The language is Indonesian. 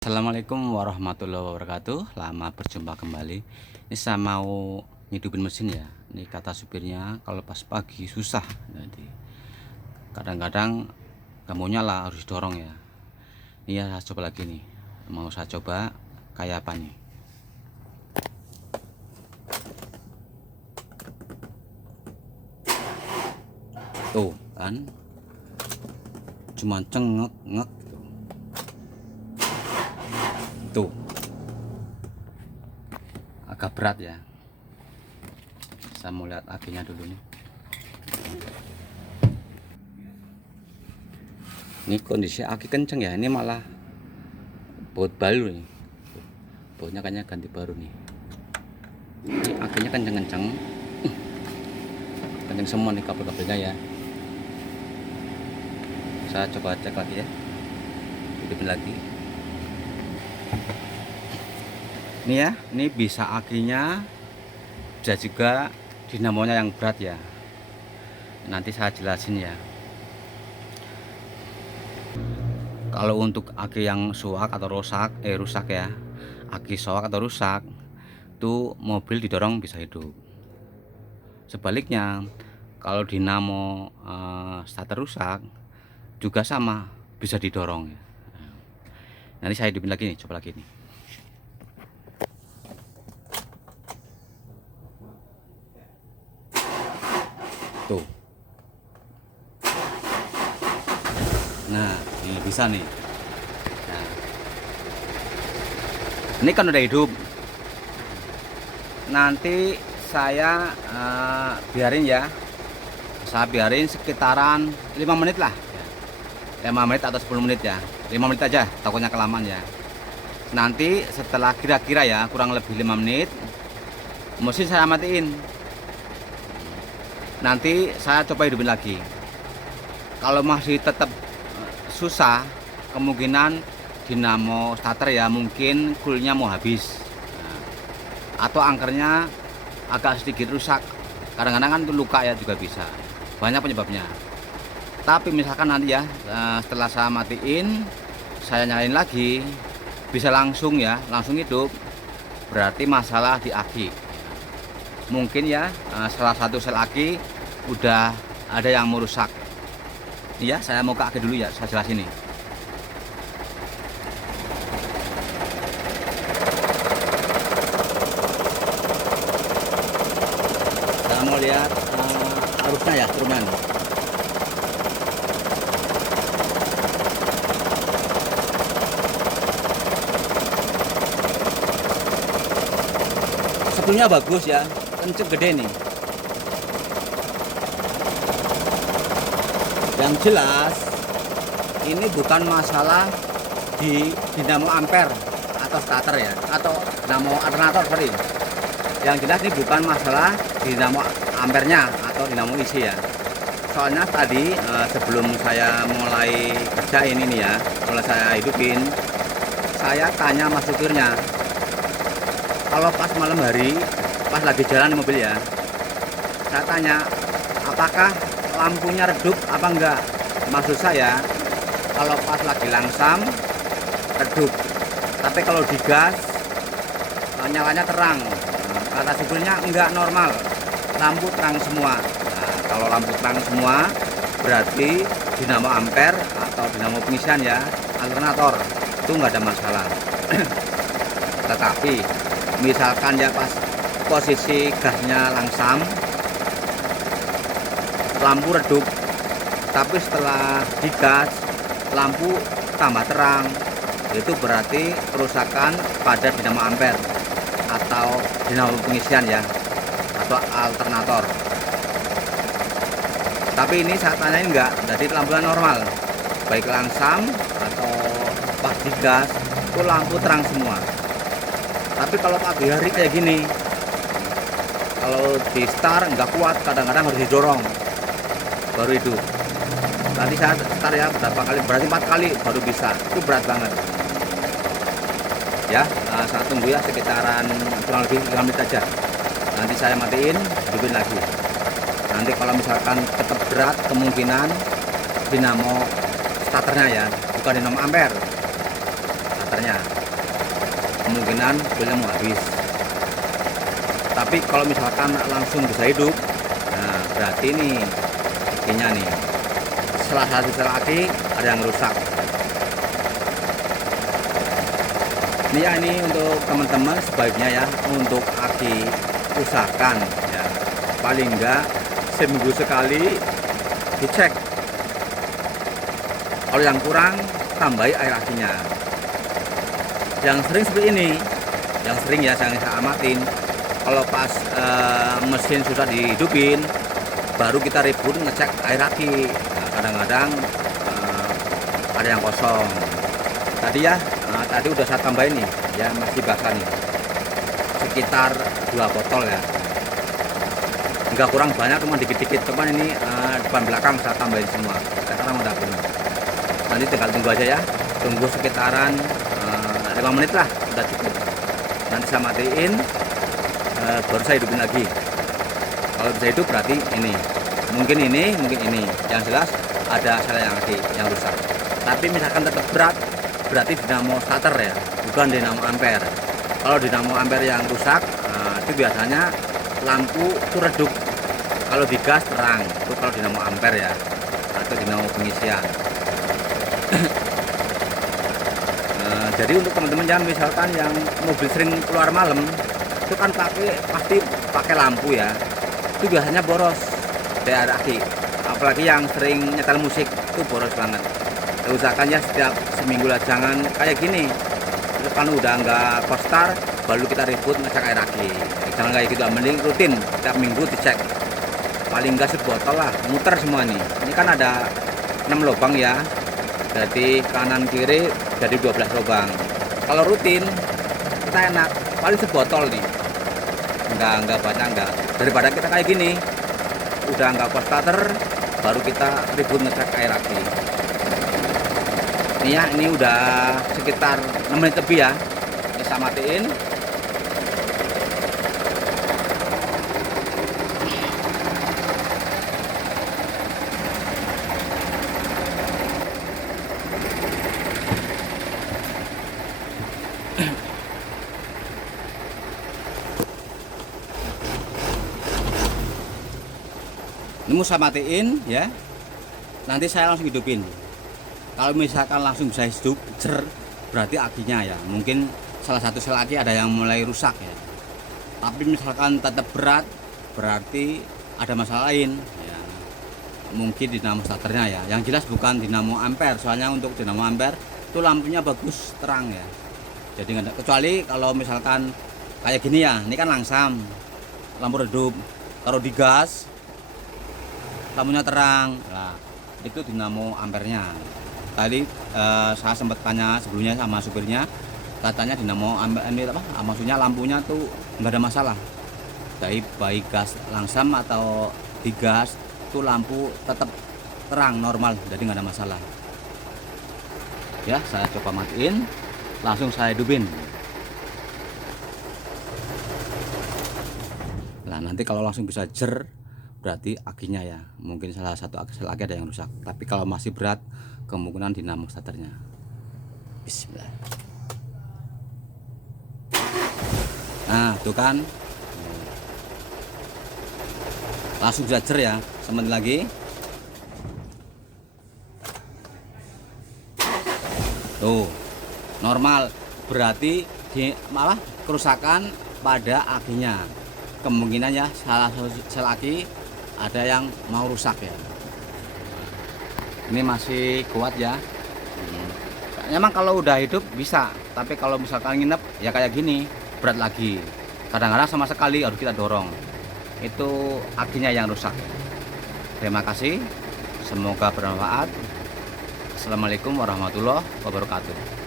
Assalamualaikum warahmatullahi wabarakatuh. Lama berjumpa kembali. Ini saya mau ngidupin mesin ya. Ini kata supirnya kalau pas pagi susah. Jadi kadang-kadang gak mau nyala, harus dorong ya. Ini ya saya coba lagi nih. Mau saya coba kayak apa nih. Tuh kan, cuma cengek-ngek. Tuh agak berat ya. Saya mau lihat akinya dulu nih. Ini kondisi aki kenceng ya. Ini malah baut baru nih. Bautnya kayaknya ganti baru nih. Ini akinya kenceng-kenceng. Kenceng semua nih kabel-kabelnya ya. Saya coba cek lagi ya. Hidupin lagi. Ini ya, ini bisa akinya, bisa juga dinamonya yang berat ya. Nanti saya jelasin ya. Kalau untuk aki yang suak atau rusak ya, aki soak atau rusak, itu mobil didorong bisa hidup. Sebaliknya, kalau dinamo starter rusak, juga sama, bisa didorong ya. Nanti saya hidupin lagi nih, coba lagi nih. Tuh. Nah, ini bisa nih. Nah, ini kan udah hidup. Nanti saya biarin ya. Saya biarin sekitaran 5 menit lah. 5 menit atau 10 menit ya. 5 menit aja, takutnya kelamaan ya. Nanti setelah kira-kira ya, kurang lebih 5 menit, mesin saya matiin. Nanti saya coba hidupin lagi. Kalau masih tetap susah, kemungkinan dinamo starter ya mungkin coolnya mau habis, atau angkernya agak sedikit rusak. Kadang-kadang kan luka ya, juga bisa, banyak penyebabnya. Tapi misalkan nanti ya setelah saya matiin, saya nyalain lagi, bisa langsung ya, langsung hidup, berarti masalah di aki. Mungkin ya salah satu sel aki udah ada yang merusak. Iya, saya mau ke aki dulu ya, saya jelasin nih. Saya mau lihat arusnya ya, instrumen. Sebelumnya bagus ya, kenceng gede nih. Yang jelas ini bukan masalah di dinamo ampere atau starter ya, atau dinamo alternator, sorry. Yang jelas ini bukan masalah dinamo ampernya atau dinamo isi ya. Soalnya tadi sebelum saya mulai kerja ini nih ya, mulai saya hidupin, saya tanya sama supirnya, kalau pas malam hari, pas lagi jalan di mobil ya, saya tanya, apakah lampunya redup apa enggak? Maksud saya, kalau pas lagi langsam, redup. Tapi kalau digas, nyalanya terang. Kata supirnya enggak, normal, lampu terang semua. Nah, kalau lampu terang semua, berarti dinamo ampere atau dinamo pengisian ya, alternator, itu enggak ada masalah. Tetapi misalkan ya pas posisi gasnya langsam, lampu redup, tapi setelah digas lampu tambah terang, itu berarti kerusakan pada dinamo ampere atau dinamo pengisian ya, atau alternator. Tapi ini saya tanyain enggak, jadi lampunya normal, baik langsam atau pas digas itu lampu terang semua. Tapi kalau pagi hari kayak gini, kalau di start nggak kuat, kadang-kadang harus didorong baru hidup. Tadi saya start ya berapa kali, berarti 4 kali baru bisa. Itu berat banget ya. Saya tunggu ya sekitaran kurang lebih 5 menit aja. Nanti saya matiin, hidupin lagi. Nanti kalau misalkan tetap berat, kemungkinan dinamo starternya ya, bukan dinamo ampere. Starter starternya, kemungkinan fuelnya mau habis. Tapi kalau misalkan langsung bisa hidup, nah berarti ini akinya nih, salah satu sel aki ada yang rusak. Ini ya, ini untuk teman-teman sebaiknya ya, untuk aki usahakan ya paling enggak seminggu sekali dicek. Kalau yang kurang, tambahi air akinya. Yang sering seperti ini, yang sering ya saya amatin, kalau pas mesin susah dihidupin, baru kita ribut ngecek air aki. Nah, kadang-kadang ada yang kosong. Tadi ya, tadi udah saya tambahin nih, ya masih basah nih, sekitar 2 botol ya. Nggak kurang banyak, cuma dikit-dikit. Cuman ini depan belakang saya tambahin semua. Sekarang udah penuh. Nanti tinggal tunggu aja ya, tunggu sekitaran 5 menit lah, udah cukup. Nanti saya matiin, baru saya hidupin lagi. Kalau bisa hidup berarti ini, mungkin ini. Yang jelas ada sel yang rusak. Tapi misalkan tetap berat, berarti dinamo starter ya, bukan dinamo ampere. Kalau dinamo ampere yang rusak, itu biasanya lampu itu redup. Kalau digas terang, itu kalau dinamo ampere ya, atau dinamo pengisian. Jadi untuk teman-teman yang misalkan yang mobil sering keluar malam, itu kan pasti pakai lampu ya, itu biasanya boros dari aki. Apalagi yang sering nyetel musik itu boros banget. Usahakan ya setiap seminggu lah, jangan kayak gini. Terus kan udah nggak kostar, baru kita ribut ngecek air aki. Jangan kayak gitu, mending rutin setiap minggu dicek. Paling nggak sebotol lah, muter semua nih. Ini kan ada 6 lubang ya, jadi kanan kiri jadi 12 lubang. Kalau rutin kita enak, paling sebotol nih, nggak banyak, nggak, daripada kita kayak gini udah nggak cost starter baru kita ribut ngecek air aki. Ini ya, ini udah sekitar 6 menit lebih ya. Ini saya matiin. Ini mau saya matiin ya, nanti saya langsung hidupin. Kalau misalkan langsung bisa hidup berarti akinya ya, mungkin salah satu sel aki ada yang mulai rusak ya. Tapi misalkan tetap berat, berarti ada masalah lain ya. Mungkin dinamo starternya ya, yang jelas bukan dinamo ampere. Soalnya untuk dinamo ampere itu lampunya bagus terang ya, jadi nggak ada. Kecuali kalau misalkan kayak gini ya, ini kan langsam, lampu redup, taruh di gas lampunya terang, nah itu dinamo ampernya. Tadi saya sempat tanya sebelumnya sama supirnya, katanya dinamo ampere ini apa, maksudnya lampunya tuh nggak ada masalah. Jadi baik gas langsam atau di gas tuh lampu tetap terang normal, jadi nggak ada masalah. Ya, saya coba matiin, langsung saya hidupin. Nah nanti kalau langsung bisa berarti akinya ya, mungkin salah satu sel aki ada yang rusak. Tapi kalau masih berat, kemungkinan dinamo starternya. Bismillah. Nah tuh kan, langsung bisa ya. Sebentar lagi tuh normal, berarti malah kerusakan pada akinya. Kemungkinan ya salah satu sel aki ada yang mau rusak ya. Ini masih kuat ya. Memang kalau udah hidup bisa, tapi kalau misalkan nginep ya kayak gini, berat lagi. Kadang-kadang sama sekali harus kita dorong. Itu akinya yang rusak. Terima kasih, semoga bermanfaat. Assalamualaikum warahmatullahi wabarakatuh.